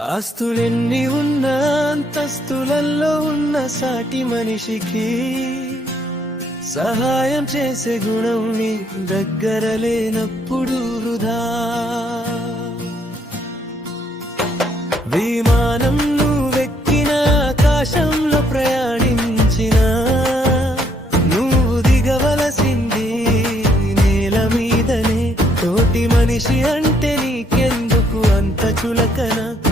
ఆస్తులెన్ని ఉన్న అంతస్తులల్లో ఉన్న సాటి మనిషికి సహాయం చేసే గుణం నీ దగ్గర లేనప్పుడు వృధా. విమానం నువ్వెక్కిన ఆకాశంలో ప్రయాణించిన నువ్వు దిగవలసింది నేల మీదనే. తోటి మనిషి అంటే నీకెందుకు అంత చులకన?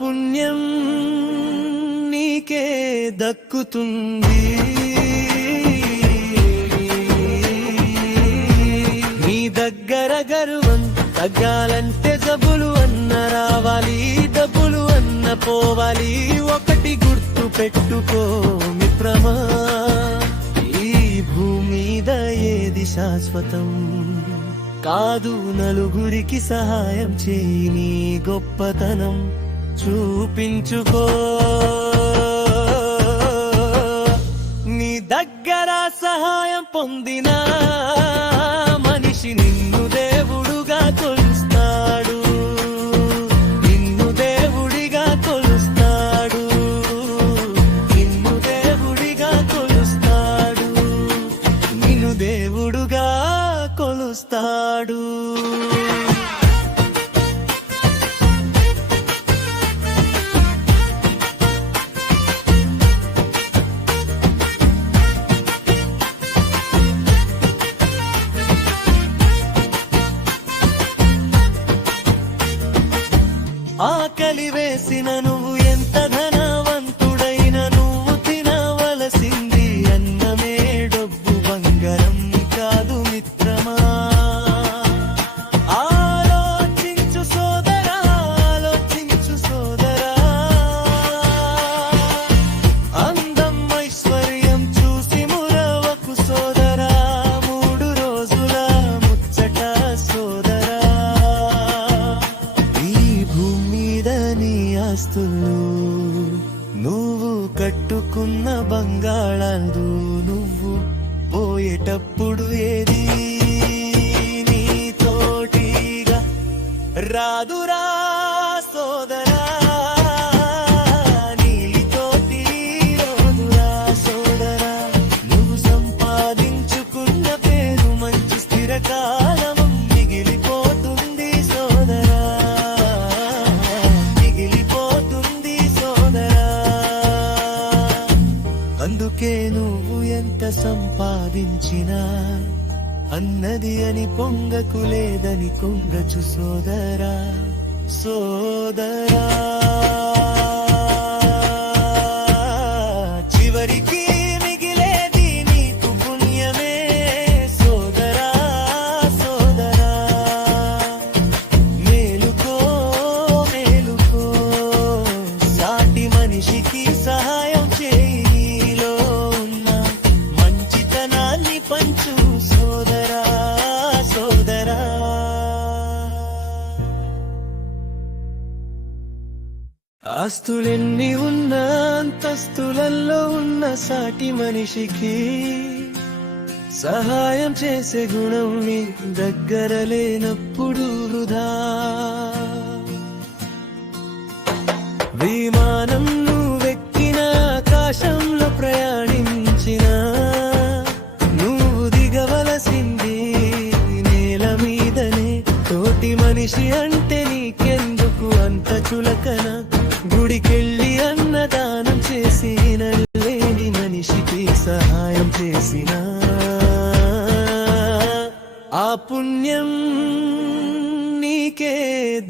పుణ్యం నీకే దక్కుతుంది. నీ దగ్గర గర్వం తగ్గాలంటే జబులు అన్న రావాలి డబ్బులు అన్న పోవాలి. ఒకటి గుర్తు పెట్టుకో మిత్రమా ఈ భూమి ఏది శాశ్వతం కాదు నలుగురికి సహాయం చేయి నీ గొప్పతనం. చూపించుకో. నీ దగ్గర సహాయం పొందిన. ఆకలి వేసిన కట్టుకున్న బంగాళాలు నువ్వు పోయేటప్పుడు ఏది? నీ తోటిగా రాదురా. అందుకే నువ్వు ఎంత సంపాదించినా? అన్నది అని పొంగకు లేదని కొంగచు సోదరా సోదరా. ఆస్తులెన్ని ఉన్న అంతస్తులల్లో ఉన్న సాటి మనిషికి సహాయం చేసే గుణం నీ దగ్గర లేనప్పుడు వృధా. విమానం నువ్వెక్కిన ఆకాశంలో ప్రయాణించిన నువ్వు దిగవలసింది నేల మీదనే. తోటి మనిషి అంటే నీకెందుకు అంత చులకన? సహాయం చేసిన ఆ పుణ్యం నీకే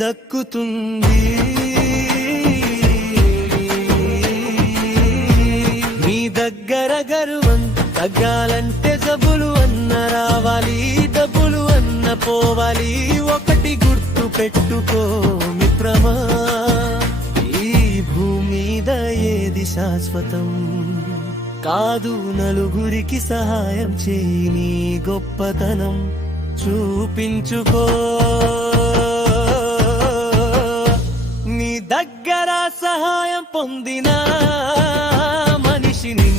దక్కుతుంది. నీ దగ్గర గర్వం తగ్గాలంటే జబులు అన్న రావాలి డబ్బులు అన్న పోవాలి. ఒకటి గుర్తు పెట్టుకో మిత్రమా ఈ భూమి మీద ఏది శాశ్వతం? కాదు నలుగురికి సహాయం చేయి నీ గొప్పతనం. చూపించుకో. నీ దగ్గర సహాయం పొందిన మనిషిని